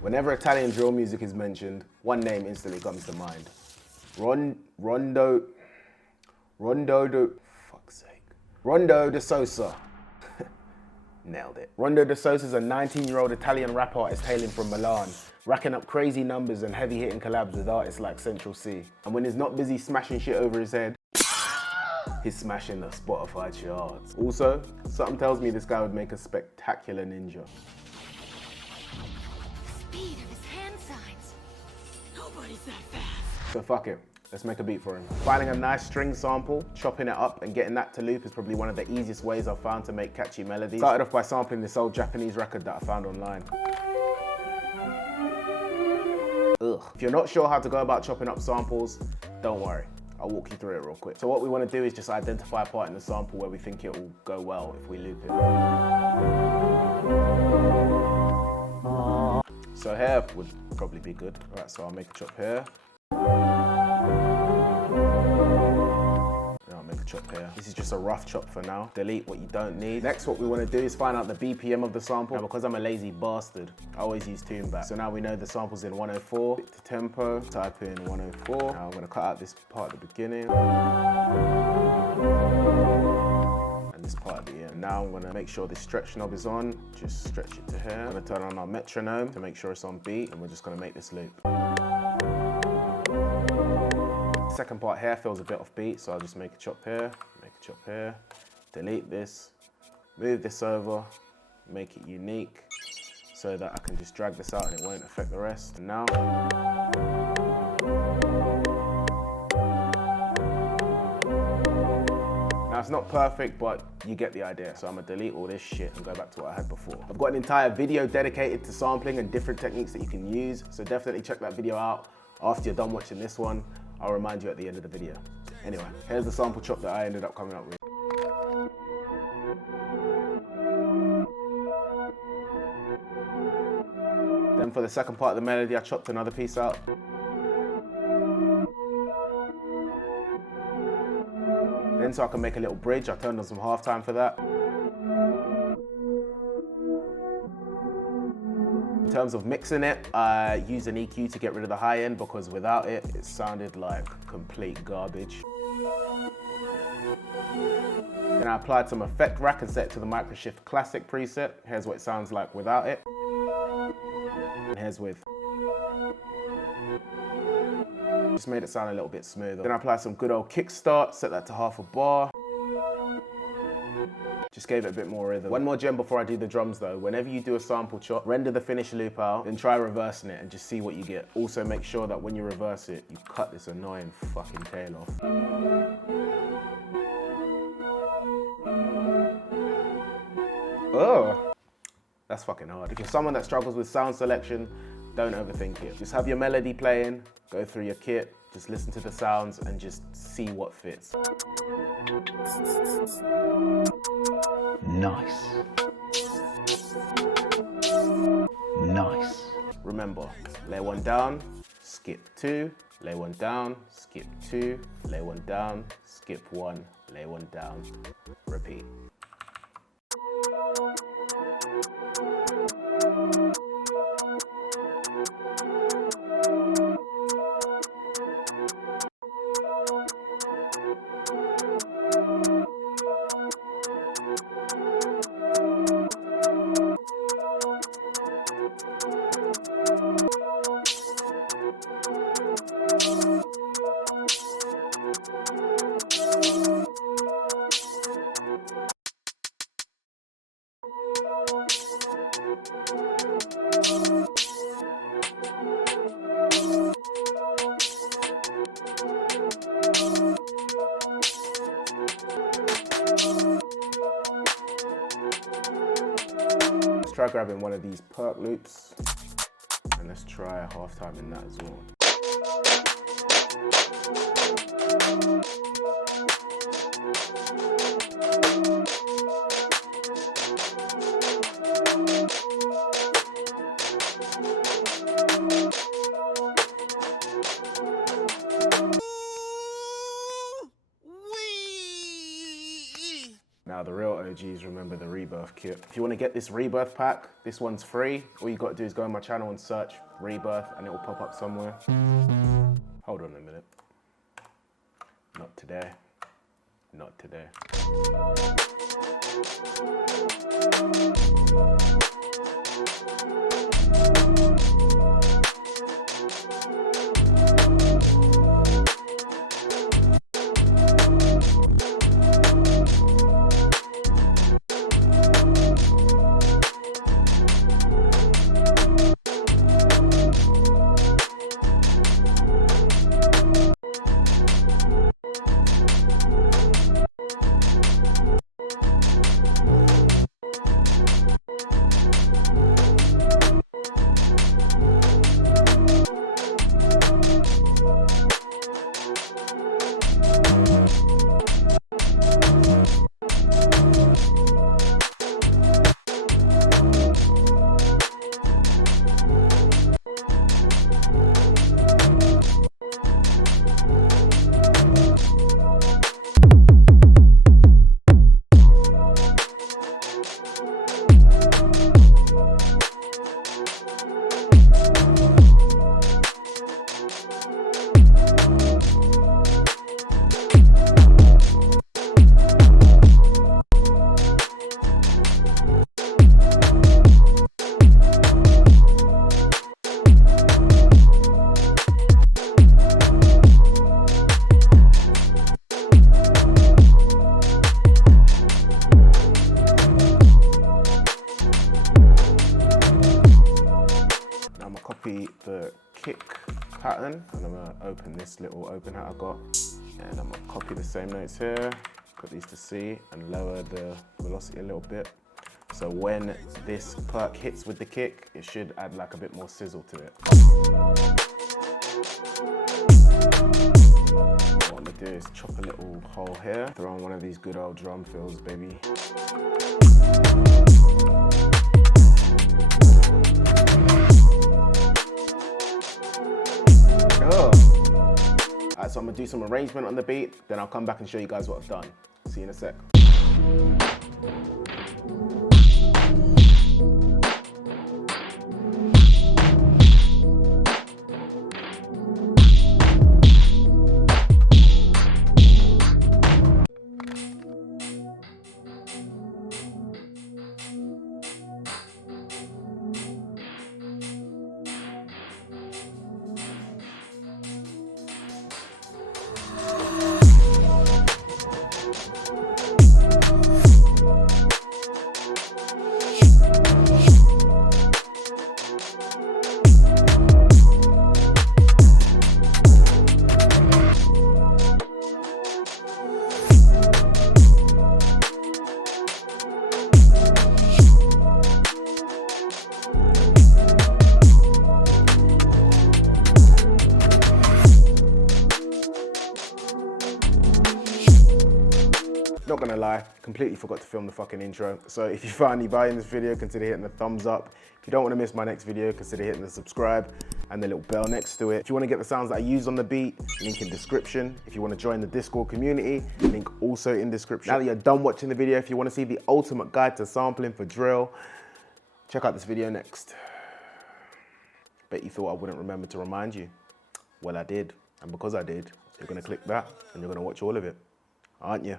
Whenever Italian drill music is mentioned, one name instantly comes to mind. Rondodasosa. Nailed it. Rondodasosa is a 19-year-old Italian rap artist hailing from Milan, racking up crazy numbers and heavy-hitting collabs with artists like Central C. And when he's not busy smashing shit over his head, he's smashing the Spotify charts. Also, something tells me this guy would make a spectacular ninja. Speed of his hand signs. Nobody's that fast. So fuck it. Let's make a beat for him. Finding a nice string sample, chopping it up and getting that to loop is probably one of the easiest ways I've found to make catchy melodies. Started off by sampling this old Japanese record that I found online. Ugh. If you're not sure how to go about chopping up samples, don't worry. I'll walk you through it real quick. So what we want to do is just identify a part in the sample where we think it will go well if we loop it. So here would probably be good. All right, so I'll make a chop here. Chop here. This is just a rough chop for now. Delete what you don't need. Next, what we want to do is find out the BPM of the sample. Now, because I'm a lazy bastard, I always use tune back. So now we know the sample's in 104. Hit the tempo, type in 104. Now I'm going to cut out this part at the beginning. And this part at the end. Now I'm going to make sure this stretch knob is on. Just stretch it to here. I'm going to turn on our metronome to make sure it's on beat. And we're just going to make this loop. Second part here feels a bit off beat, so I'll just make a chop here, delete this, move this over, make it unique so that I can just drag this out and it won't affect the rest. And now, it's not perfect, but you get the idea. So I'm gonna delete all this shit and go back to what I had before. I've got an entire video dedicated to sampling and different techniques that you can use, so definitely check that video out after you're done watching this one. I'll remind you at the end of the video. Anyway, here's the sample chop that I ended up coming up with. Then for the second part of the melody, I chopped another piece out. Then so I can make a little bridge, I turned on some halftime for that. In terms of mixing it, I used an EQ to get rid of the high end because without it, it sounded like complete garbage. Then I applied some effect rack and set it to the Microshift Classic preset. Here's what it sounds like without it. And here's with. Just made it sound a little bit smoother. Then I applied some good old kickstart, set that to half a bar. Just gave it a bit more rhythm. One more gem before I do the drums though. Whenever you do a sample chop, render the finished loop out, then try reversing it and just see what you get. Also make sure that when you reverse it, you cut this annoying fucking tail off. Oh, that's fucking hard. If you're someone that struggles with sound selection, don't overthink it. Just have your melody playing, go through your kit, just listen to the sounds and just see what fits. Nice. Nice. Remember, lay one down, skip two, lay one down, skip two, lay one down, skip one, lay one down, repeat. Let's try grabbing one of these perk loops and let's try a halftime in that as well. Now the real OGs remember the Rebirth kit. If you want to get this Rebirth pack, this one's free. All you got to do is go on my channel and search Rebirth and it will pop up somewhere. Hold on a minute. Not today. Not today. The kick pattern, and I'm gonna open this little open hat I got, and I'm gonna copy the same notes here, put these to C, and lower the velocity a little bit. So when this perk hits with the kick, it should add like a bit more sizzle to it. What I'm gonna do is chop a little hole here, throw on one of these good old drum fills, baby. So I'm gonna do some arrangement on the beat, then I'll come back and show you guys what I've done. See you in a sec. Not gonna lie, completely forgot to film the fucking intro. So if you finally buying this video, consider hitting the thumbs up. If you don't wanna miss my next video, consider hitting the subscribe and the little bell next to it. If you wanna get the sounds that I use on the beat, link in description. If you wanna join the Discord community, link also in description. Now that you're done watching the video, if you wanna see the ultimate guide to sampling for drill, check out this video next. Bet you thought I wouldn't remember to remind you. Well, I did, and because I did, you're gonna click that and you're gonna watch all of it, aren't you?